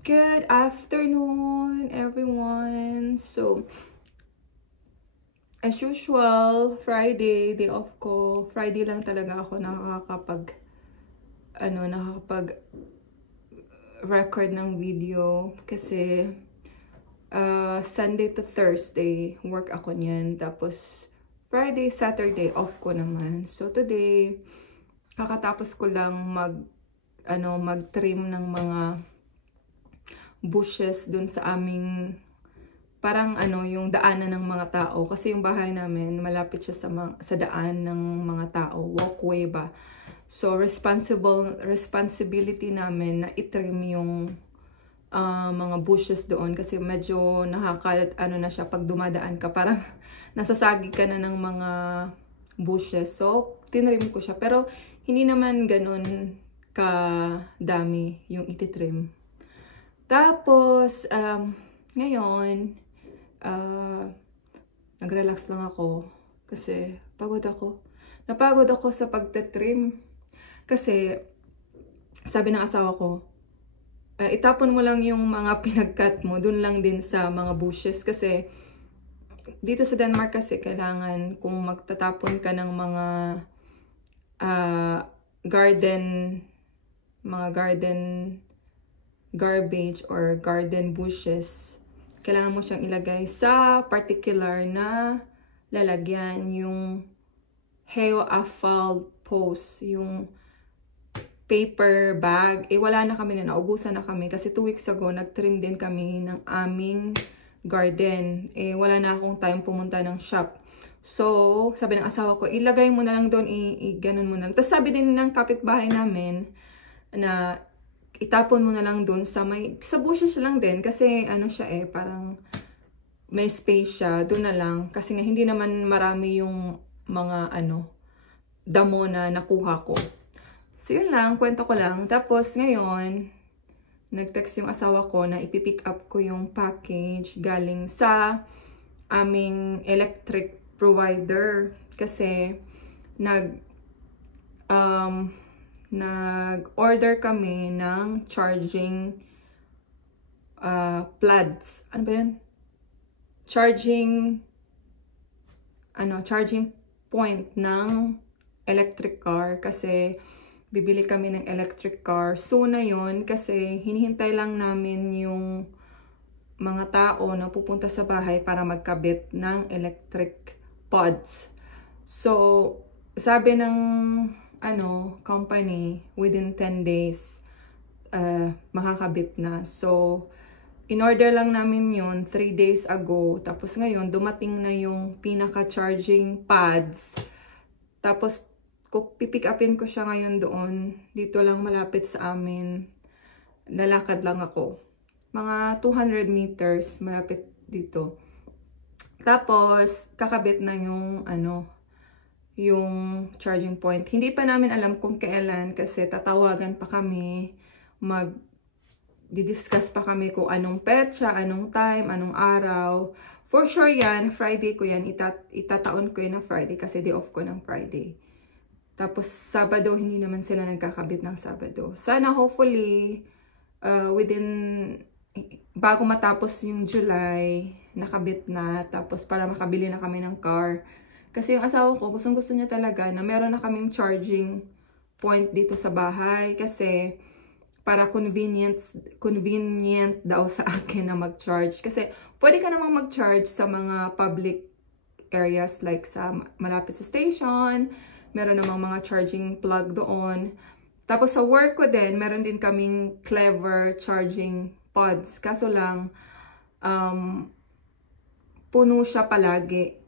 Good afternoon, everyone. So, as usual, Friday, day off ko. Friday lang talaga ako nakakapag-record ng video. Kasi, Sunday to Thursday, work ako niyan. Tapos, Friday, Saturday, off ko naman. So, today, kakatapos ko lang mag-trim ng mga bushes dun sa aming parang yung daanan ng mga tao, kasi yung bahay namin malapit siya sa daan ng mga tao, walkway ba. So responsibility namin na i-trim yung mga bushes doon, kasi medyo na siya pag dumadaan ka, parang nasasagi ka na ng mga bushes. So tinrim ko siya, pero hindi naman ganun kadami yung ititrim. Tapos, ngayon, nag-relax lang ako kasi pagod ako. Napagod ako sa pagtetrim. Kasi, sabi ng asawa ko, itapon mo lang yung mga pinag-cut mo, dun lang din sa mga bushes. Kasi, dito sa Denmark kasi, kailangan kung magtatapon ka ng mga garden garbage or garden bushes, kailangan mo siyang ilagay sa particular na lalagyan, yung Heo-Afal post, yung paper bag. Wala na kami na, naubusan na kami kasi 2 weeks ago nag-trim din kami ng aming garden. Wala na akong time pumunta ng shop. So, sabi ng asawa ko, ilagay mo na lang doon, ganun mo na. Tapos sabi din ng kapitbahay namin na itapon mo na lang dun sa bushes lang din, kasi siya parang may space siya, dun na lang, kasi nga hindi naman marami yung mga damo na nakuha ko. So yun lang, kwento ko lang. Tapos ngayon, nag-text yung asawa ko na ipipick up ko yung package galing sa aming electric provider, kasi nag-order kami ng charging plugs. Ano ba yan? Charging point ng electric car, kasi bibili kami ng electric car. Soon na yun, kasi hinihintay lang namin yung mga tao na pupunta sa bahay para magkabit ng electric pods. So, sabi ng company, within 10 days, makakabit na. So, in-order lang namin yun 3 days ago. Tapos ngayon, dumating na yung pinaka-charging pads. Tapos, pipick upin ko siya ngayon doon. Dito lang malapit sa amin. Lalakad lang ako. Mga 200 meters malapit dito. Tapos, kakabit na yung yung charging point. Hindi pa namin alam kung kailan, kasi tatawagan pa kami, di-discuss pa kami kung anong petsa, anong time, anong araw. For sure yan, Friday ko yan, itataon ko yan na Friday, kasi day off ko ng Friday. Tapos Sabado, hindi naman sila nagkakabit ng Sabado. Sana hopefully, bago matapos yung July, nakabit na, tapos para makabili na kami ng car. Kasi yung asawa ko, gusto niya talaga na meron na kaming charging point dito sa bahay. Kasi para convenient daw sa akin na mag-charge. Kasi pwede ka namang mag-charge sa mga public areas, like sa malapit sa station. Meron namang mga charging plug doon. Tapos sa work ko din, meron din kaming Clever charging pods. Kaso lang, puno siya palagi.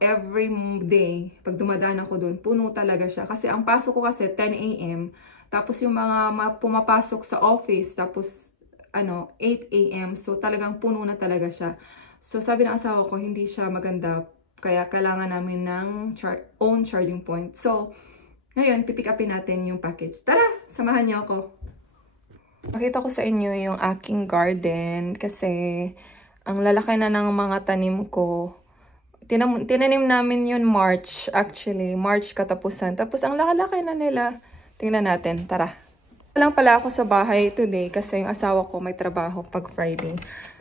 Every day, pag dumadaan ako doon, puno talaga siya. Kasi ang pasok ko kasi 10 AM. Tapos yung mga pumapasok sa office, tapos 8 AM. So talagang puno na talaga siya. So sabi ng asawa ko, hindi siya maganda. Kaya kailangan namin ng own charging point. So, ngayon, pipick upin natin yung package. Tara! Samahan niyo ako. Pakita ko sa inyo yung aking garden. Kasi, ang lalaki na ng mga tanim ko. Tinanim namin yun March, actually. March katapusan. Tapos, ang laki-laki na nila. Tingnan natin. Tara. Lang pala ako sa bahay today kasi yung asawa ko may trabaho pag Friday.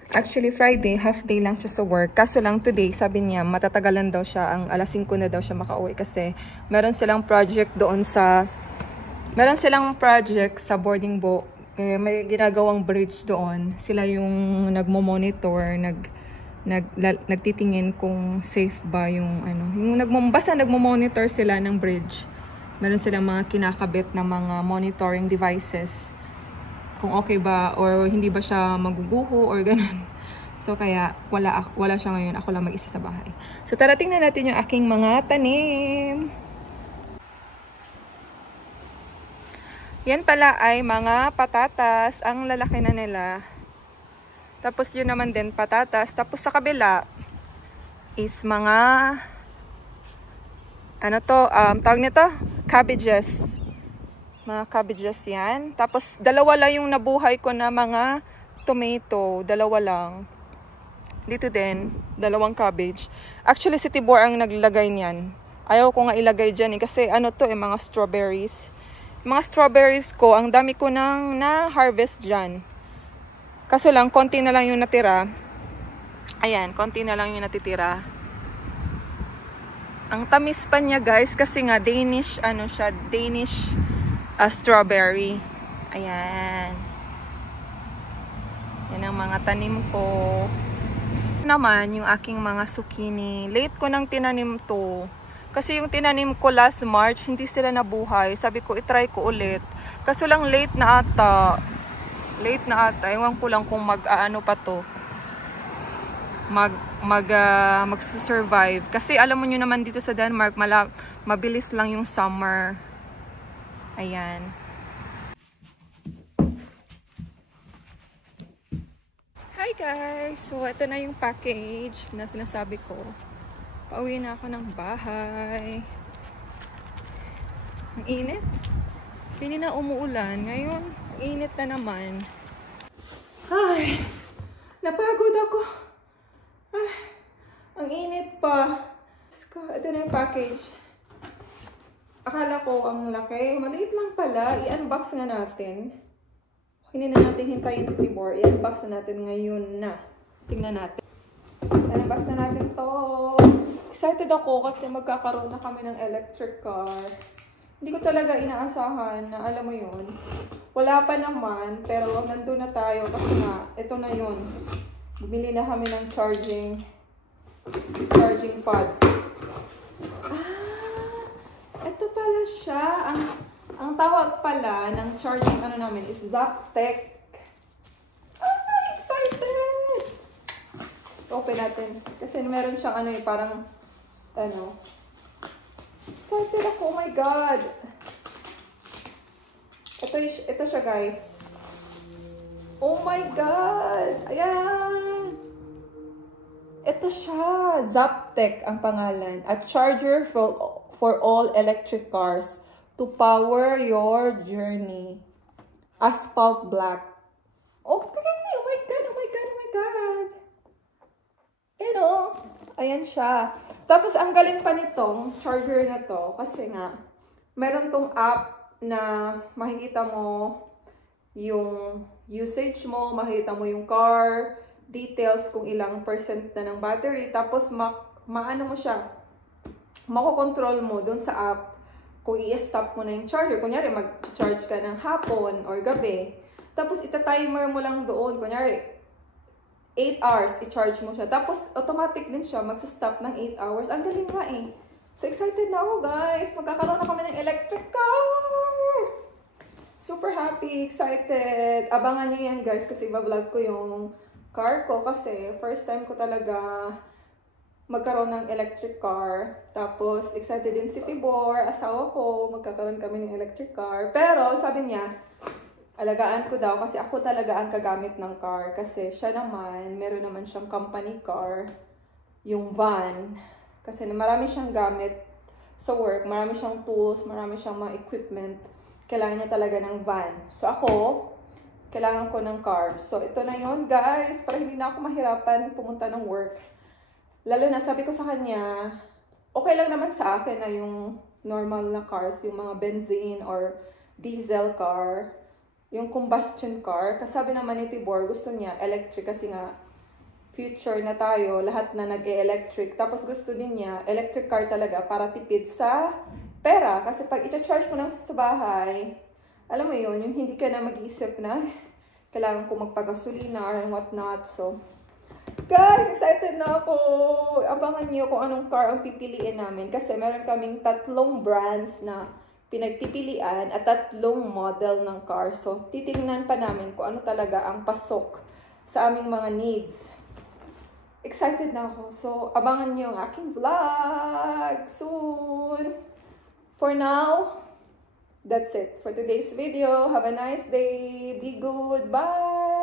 Actually, Friday, half day lang siya sa work. Kaso lang today, sabi niya, matatagalan daw siya. Ang alas 5 na daw siya makauwi kasi meron silang project doon sa... Meron silang project sa boarding boat. May ginagawang bridge doon. Sila yung nagmo-monitor, nagtitingin kung safe ba yung ano. Basta nagmo-monitor sila ng bridge. Meron silang mga kinakabit na mga monitoring devices. Kung okay ba or hindi ba siya maguguho or ganun. So kaya wala siya ngayon. Ako lang mag-isa sa bahay. So tara tingnan natin yung aking mga tanim. Yan pala ay mga patatas. Ang lalaki na nila. Tapos yun naman din patatas. Tapos sa kabila is mga ano to, tawag nito? Cabbages. Mga cabbages yan. Tapos dalawa lang yung nabuhay ko na mga tomato. Dalawa lang. Dito din, dalawang cabbage. Actually si Tibor ang naglagay niyan. Ayaw ko nga ilagay dyan kasi ano to mga strawberries. Mga strawberries ko, ang dami ko nang na-harvest dyan. Kaso lang, konti na lang yung natira. Ayan, konti na lang yung natitira. Ang tamis pa niya guys, kasi nga Danish, ano siya, Danish strawberry. Ayan. Yan ang mga tanim ko. Naman, yung aking mga zucchini. Late ko nang tinanim to. Kasi yung tinanim ko last March, hindi sila nabuhay. Sabi ko, itry ko ulit. Kaso lang late na ata. Late na ata. Ewan ko lang kung mag-ano pa to. Mag-survive. Kasi alam mo nyo naman dito sa Denmark, mabilis lang yung summer. Ayan. Hi guys! So, ito na yung package na sinasabi ko. Pauwi na ako ng bahay. Ang init. Kanina umuulan. Ngayon, init na naman. Ay! Napagod ako. Ay! Ang init pa. Ito na yung package. Akala ko ang laki. Maliit lang pala. I-unbox nga natin. Hindi na natin hintayin si Tibor. I-unbox na natin ngayon na. Tingnan natin. I-unbox na natin to. Excited ako kasi magkakaroon na kami ng electric car. Hindi ko talaga inaasahan na alam mo yun. Wala pa naman, pero nandun na tayo kasi nga, ito na yun. Bumili na kami ng charging pods. Ito pala siya. Ang tawag pala ng charging ano namin is Zaptec. Excited! Open natin. Kasi meron siyang ano parang excited ako. Oh my God! Ito siya guys. Oh my God! Ayan! Ito siya. Zaptec ang pangalan. A charger for all electric cars to power your journey. Asphalt black. Okay! Oh my God! Oh my God! Oh my God! Ayan siya. Tapos, ang galing pa nitong charger na to, kasi nga, meron tong app na makikita mo yung usage mo, makikita mo yung car, details kung ilang percent na ng battery, tapos maano mo siya, makokontrol mo dun sa app kung i-stop mo na yung charger. Kunyari, mag-charge ka ng hapon or gabi, tapos ita-timer mo lang doon, kunyari, 8 hours, i-charge mo siya. Tapos, automatic din siya, magsa-stop ng 8 hours. Ang galing nga eh. So, excited na ako, guys. Magkakaroon na kami ng electric car! Super happy, excited. Abangan nyo yan, guys, kasi iba-vlog ko yung car ko. Kasi, first time ko talaga magkaroon ng electric car. Tapos, excited din si Tibor, asawa ko, magkakaroon kami ng electric car. Pero, sabi niya, alagaan ko daw kasi ako talaga ang kagamit ng car. Kasi siya naman, meron naman siyang company car, yung van. Kasi marami siyang gamit sa work, marami siyang tools, marami siyang mga equipment. Kailangan niya talaga ng van. So ako, kailangan ko ng car. So ito na yon guys, para hindi na ako mahirapan pumunta ng work. Lalo na sabi ko sa kanya, okay lang naman sa akin na yung normal na cars, yung mga benzene or diesel car. yung combustion car. Kasabi naman ni Tibor, gusto niya electric kasi nga future na tayo, lahat na nag-e-electric. Tapos gusto din niya electric car talaga para tipid sa pera. Kasi pag ita-charge mo lang sa bahay, alam mo yun, yung hindi ka na mag-iisip na kailangan ko magpagasolina or what not. So, guys, excited na ako! Abangan niyo kung anong car ang pipiliin namin. Kasi meron kaming 3 brands na pinagpipilian at 3 model ng car. So, titingnan pa namin kung ano talaga ang pasok sa aming mga needs. Excited na ako. So, abangan niyo ang aking vlog soon. For now, that's it for today's video. Have a nice day. Be good. Bye!